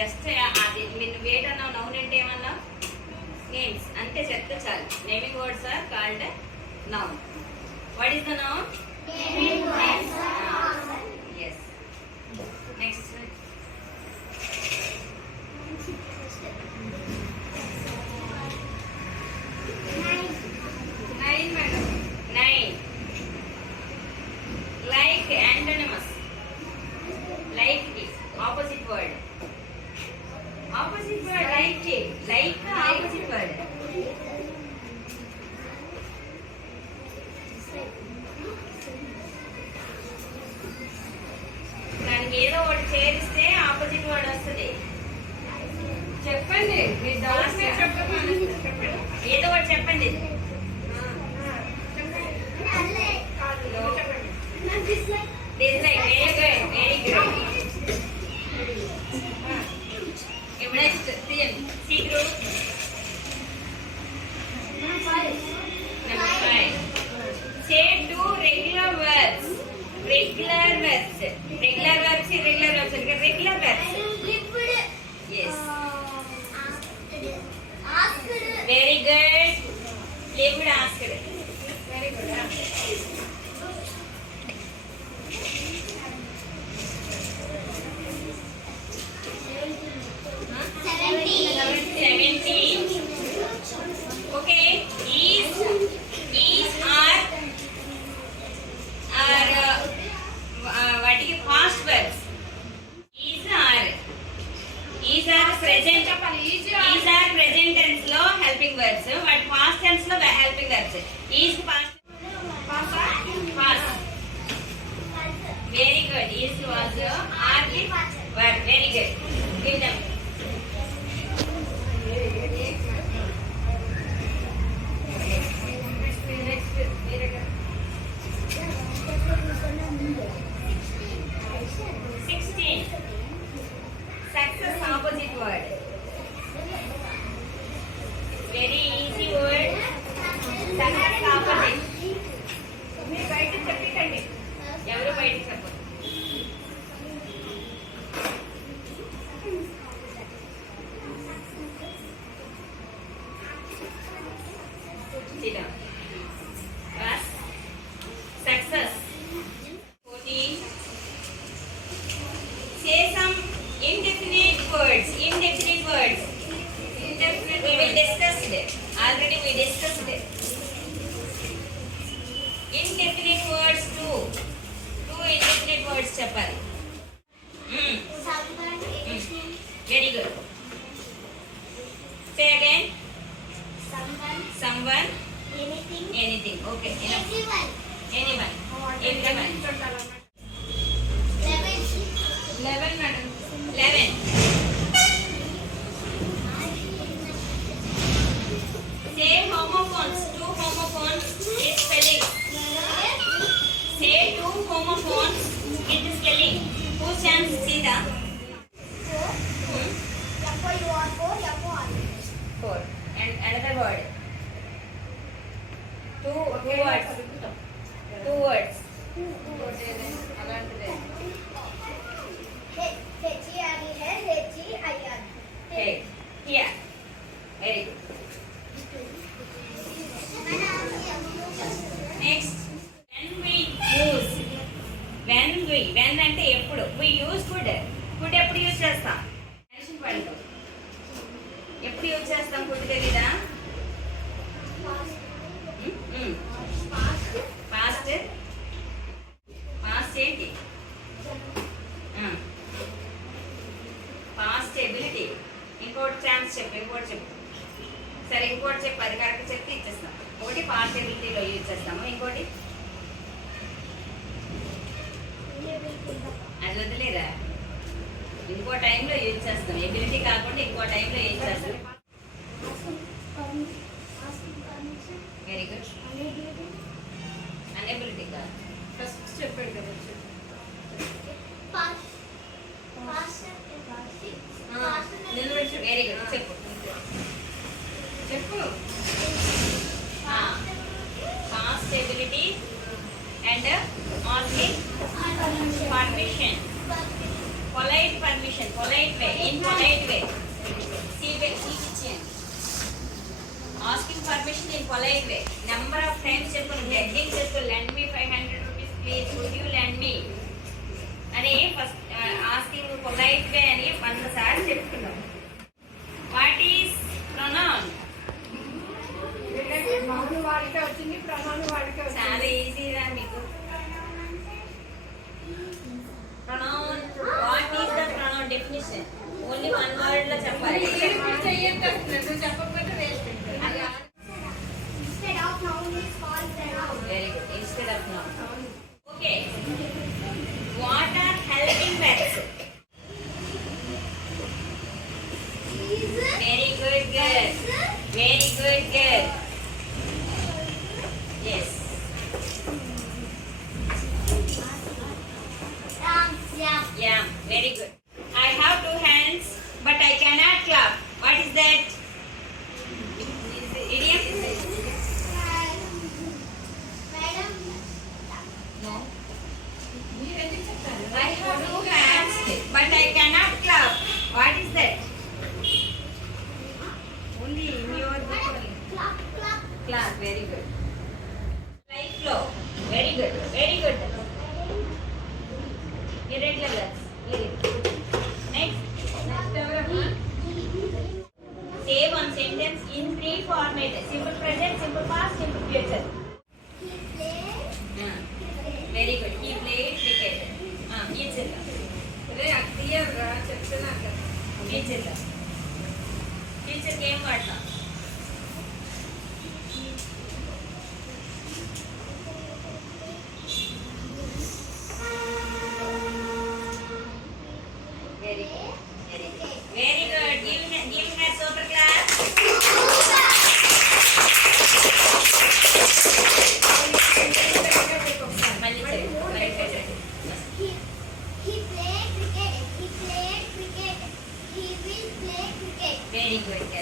Just అది మీరు wait అన్నావు, నౌన్ అంటే ఏమన్నా నేమ్స్ అంతే చెప్తే చాలు. Naming words are called noun. What is the noun? Yes. Next nine. Like antonyms. Like is opposite word. Opposite word like it. Like opposite word. దానికి ఏదో ఒకటి చేరిస్తే ఆపోజిట్ వర్డ్ వస్తుంది. చెప్పండి, ఏదో ఒకటి చెప్పండి. Dislike. Very good. Next, C group. Number 5. Say two regular verbs. Regular verbs. Yes. Very good. Lived, asked. Very good. 17. Okay. Is are what is past verbs? Is are present. Is are present tense lo helping verbs. But past tense lo helping verbs. Is past. Very good. Is was are the verb. Very good. Give them. Success opposite word. Very easy word. Success opposite. మీరు బయట చెప్పకండి, ఎవరు బయట చెప్పరు. Success. 14. Say some indefinite words. We will discuss it. Already we discussed it. Indefinite words too. Two indefinite words చెప్పాలి. Very good. Say again. Someone. Anything. Okay. Anyone. 11 madam. 11. Say homophones. Two homophones is spelling. Say two homophones is spelling. Who stands? Sita. 4. And another word. Two words. Hey. Here. Very good. Next. When అంటే ఎప్పుడు. We use food ఎప్పుడు use చేస్తాం? ఎప్పుడు use చేస్తాం food తెలీదా? Past ఏంటి? Past ability. ఇంకోటి chance చెప్పు. సరే ఇంకోటి చెప్పు, అది కరెక్ట్ చెప్తే ఇచ్చేస్తాం. ఒకటి పాస్ట్ ఎబిలిటీలో యూజ్ చేస్తాము, ఇంకోటి అది వదిలేరా, ఇంకో టైంలో యూజ్ చేస్తాం. ఎబిలిటీ కాకుండా ఇంకో టైంలో యూజ్ చేస్తాం. Very good. అనేబిలిటీ కాదు, ఫస్ట్ చెప్పాడు కదా. Very good. చెప్పు. Past ability and asking permission. Polite permission. Permission polite way in polite way asking permission in polite way number of times చెప్పండి బెగ్గింగ్ చెప్పు lend me 500 rupees please would you lend me అని first asking polite way అని 100 సార్లు చెప్పుకున్నాం. What is pronoun? చాలా ఈజీగా మీకు pronoun. What is the pronoun definition? Only one word లో చెప్పాలి. Very good. Instead of noun. Okay. What are helping verbs? Very good girl. Very good girl. Yes. Yeah. Very good. I have 2 hands, but I cannot clap. What is that? Idiom? No. I have 2 hands, but I cannot clap. What is that? Only in your book. Clap. Very good. Light flow. Very good. Very good. Irregulars. Very good. Next. Say one sentence in 3 format. Simple present, simple past, simple future. Very good. He played cricket. Teacher. Teacher. Teacher game ఆడతా. Very good. Very good. Give her super class. మళ్ళీ చెప్పు. He played cricket. He will play cricket. Very good.